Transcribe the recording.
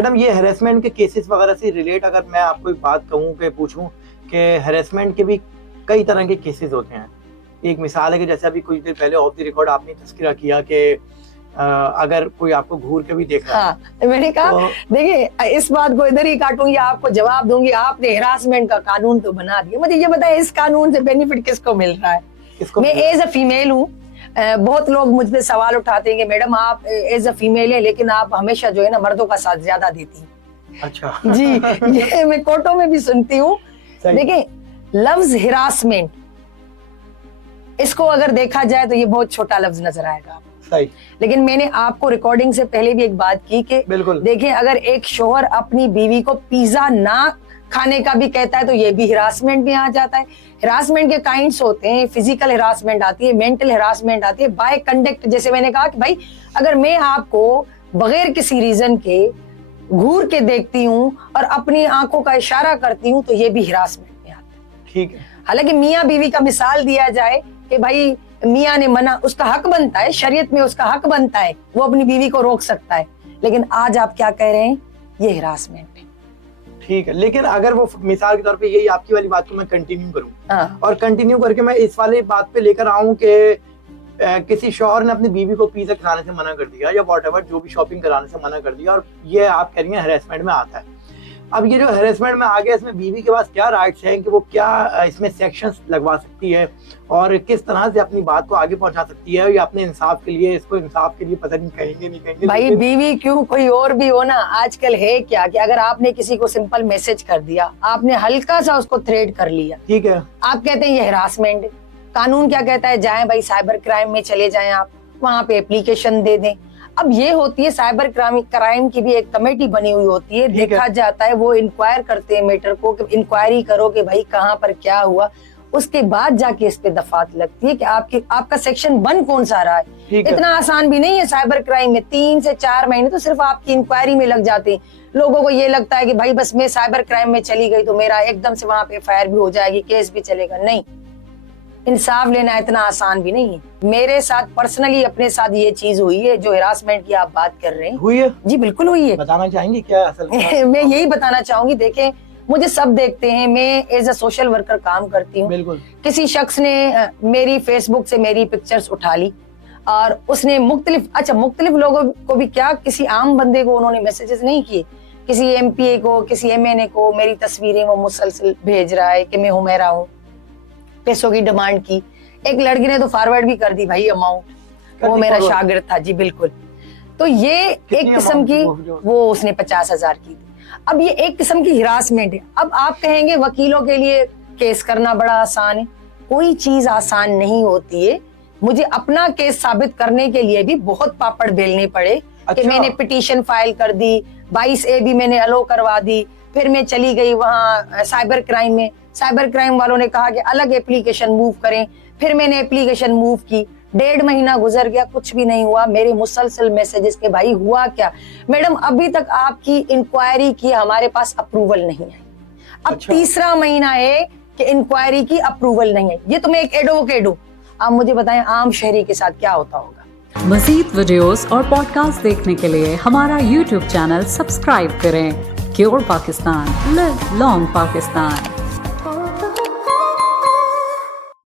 Madam یہ harassment کے cases وغیرہ سے ریلیٹ اگر میں آپ کو ایک بات کہوں کہ پوچھوں کہ ہیراسمنٹ کے بھی کئی طرح کے کیسز ہوتے ہیں. ایک مثال ہے کہ جیسے ابھی کچھ دیر پہلے آف دی ریکارڈ آپ نے تذکرہ کیا کہ اگر کوئی آپ کو گھور کے بھی دیکھ رہا ہے. میں نے کہا دیکھیے اس بات کو ادھر ہی کاٹوں گی, آپ کو جواب دوں گی. آپ نے ہراسمنٹ کا قانون تو بنا دیا, مجھے یہ بتائیں اس قانون سے بینیفٹ کس کو مل رہا ہے؟ میں ایز اے فیمیل ہوں, بہت لوگ مجھ پہ سوال اٹھاتے ہیں کہ میڈم آپ ایز اے فیمیل ہیں لیکن آپ ہمیشہ جو ہے نا مردوں کا ساتھ زیادہ دیتی ہیں. اچھا جی یہ میں کورٹوں میں بھی سنتی ہوں. دیکھیں لفظ ہراسمنٹ اس کو اگر دیکھا جائے تو یہ بہت چھوٹا لفظ نظر آئے گا, لیکن میں نے آپ کو ریکارڈنگ سے پہلے بھی ایک بات کی کہ دیکھیں اگر ایک شوہر اپنی بیوی کو پیزا نہ کھانے کا بھی کہتا ہے تو یہ بھی ہراسمنٹ میں آ جاتا ہے. ہراسمنٹ کے کائنڈس ہوتے ہیں, فزیکل ہراسمنٹ آتی ہے, مینٹل ہراسمنٹ آتی ہے, بائی کنڈکٹ. جیسے میں نے کہا کہ بھائی اگر میں آپ کو بغیر کسی ریزن کے گھور کے دیکھتی ہوں اور اپنی آنکھوں کا اشارہ کرتی ہوں تو یہ بھی ہراسمنٹ میں آتا ہے. ٹھیک ہے, حالانکہ میاں بیوی کا مثال دیا جائے کہ بھائی میاں نے منع, اس کا حق بنتا ہے, شریعت میں اس کا حق بنتا ہے, وہ اپنی بیوی کو روک سکتا ہے, لیکن آج آپ کیا کہہ رہے ہیں یہ ہراسمنٹ ہے. ٹھیک ہے, لیکن اگر وہ مثال کے طور پہ یہی آپ کی والی بات کو میں کنٹینیو کروں اور کنٹینیو کر کے میں اس والے بات پہ لے کر آؤں کہ کسی شوہر نے اپنی بیوی کو پیزا کھلانے سے منع کر دیا یا واٹ ایور جو بھی شاپنگ کرانے سے منع کر دیا, اور یہ آپ کہہ رہی ہیں ہیراسمنٹ میں آتا ہے. اب یہ جو ہیراسمنٹ میں آ گیا اس میں بیوی کے پاس کیا رائٹس ہیں کہ وہ کیا اس میں سیکشنز لگوا سکتی ہے اور کس طرح سے اپنی بات کو آگے پہنچا سکتی ہے, یا اپنے انصاف کے لیے اس کو انصاف کے لیے پتہ نہیں کہیں گے نہیں کہیں گے. بھائی بیوی کیوں کوئی اور بھی ہو نا, آج کل ہے کیا کہ اگر آپ نے کسی کو سمپل میسج کر دیا, آپ نے ہلکا سا اس کو تھریٹ کر لیا, ٹھیک ہے, آپ کہتے ہیں یہ ہراسمنٹ. قانون کیا کہتا ہے, جائیں بھائی سائبر کرائم میں چلے جائیں, آپ وہاں پہ اپلیکیشن دے دیں. اب یہ ہوتی ہے سائبر کرائم کی بھی ایک کمیٹی بنی ہوئی ہوتی ہے, دیکھا جاتا ہے, وہ انکوائر کرتے ہیں میٹر کو کہ انکوائری کرو کہ بھائی کہاں پر کیا ہوا, اس کے بعد جا کے اس پہ دفعات لگتی ہے کہ آپ کا سیکشن 1 کون سا رہا ہے. اتنا آسان بھی نہیں ہے سائبر کرائم میں, 3 سے 4 مہینے تو صرف آپ کی انکوائری میں لگ جاتے ہیں. لوگوں کو یہ لگتا ہے کہ بھائی بس میں سائبر کرائم میں چلی گئی تو میرا ایک دم سے وہاں پہ FIR بھی ہو جائے گی, کیس بھی چلے گا. نہیں, انصاف لینا اتنا آسان بھی نہیں ہے. میرے ساتھ پرسنلی اپنے ساتھ یہ چیز ہوئی ہے جو ہراسمنٹ کی آپ بات کر رہے ہیں. ہوئی ہے؟ جی بالکل ہوئی ہے. بتانا چاہیں گی کیا اصل میں یہی بتانا چاہوں گی. دیکھیں مجھے سب دیکھتے ہیں, میں ایز اے سوشل ورکر کام کرتی ہوں. بالکل, کسی شخص نے میری فیس بک سے میری پکچرز اٹھا لی اور اس نے مختلف لوگوں کو بھی, کیا کسی عام بندے کو انہوں نے میسیجز نہیں کیے, کسی MPA کو, کسی MNA کو میری تصویریں وہ مسلسل بھیج رہا ہے کہ میں ہمیرا ہوں, پیسوں کی ڈیمانڈ کی. ایک لڑکی نے تو فارورڈ بھی کر دی بھائی اماؤنٹ, وہ میرا شاگرد تھا. جی بالکل. تو یہ ایک قسم کی, وہ اس نے 50,000 کی. اب یہ ایک قسم کی ہراسمنٹ ہے. اب آپ کہیں گے وکیلوں کے لیے کیس کرنا بڑا آسان ہے. کوئی چیز آسان نہیں ہوتی ہے. مجھے اپنا کیس ثابت کرنے کے لیے بھی بہت پاپڑ بیلنے پڑے کہ میں نے پٹیشن فائل کر دی, 22A بھی میں نے الو کروا دی, پھر میں چلی گئی وہاں سائبر کرائم میں. سائبر کرائم والوں نے کہا کہ الگ اپلیکیشن موو کریں, پھر میں نے اپلیکیشن موو کی. 1.5 مہینہ گزر گیا, کچھ بھی نہیں ہوا. میرے مسلسل میسیجز کے بھائی ہوا کیا. میڈم ابھی تک آپ کی انکوائری کی ہمارے پاس اپروول نہیں آئی. اب 3را مہینہ ہے کہ انکوائری کی اپروول نہیں ہے. یہ تو میں ایک ایڈوکیٹ ہوں, آپ مجھے بتائیں عام شہری کے ساتھ کیا ہوتا ہوگا. مزید ویڈیوز اور پوڈ کاسٹ دیکھنے کے لیے ہمارا YouTube چینل سبسکرائب کریں. کیور پاکستان, لیو لانگ پاکستان.